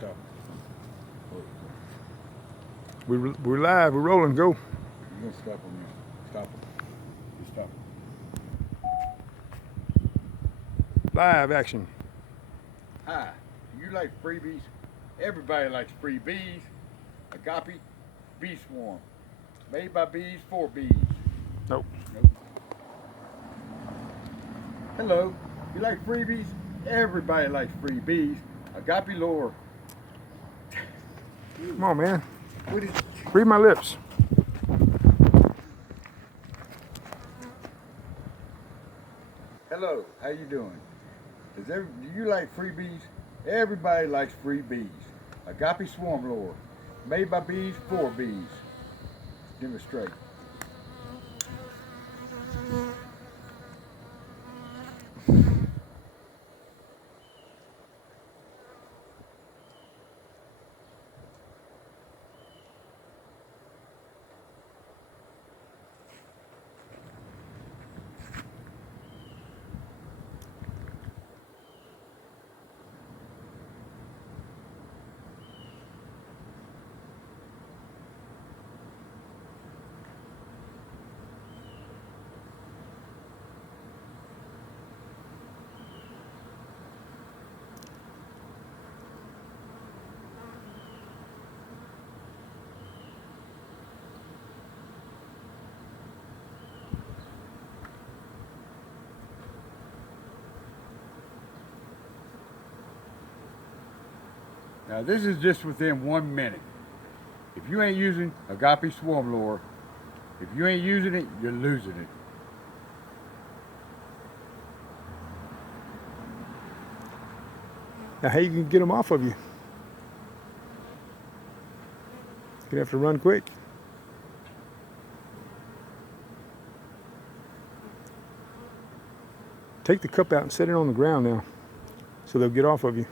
stop. We're live. We're rolling. Go. You're gonna stop them. Stop them. Just stop them. Live action. Hi. Do you like freebies? Everybody likes free bees. Agape bee swarm. Made by bees for bees. Nope. Nope. Hello. You like freebies? Everybody likes free bees. Agape lore. Come on, man. What is? Read my lips. Hello. How you doing? Do you like freebies? Everybody likes free bees. Agape swarm lore. Made by bees for bees. Demonstrate. Now this is just within 1 minute. If you ain't using Agape Swarm Lure, if you ain't using it, you're losing it. Now, how you can get them off of you? You're gonna have to run quick. Take the cup out and set it on the ground now, so they'll get off of you.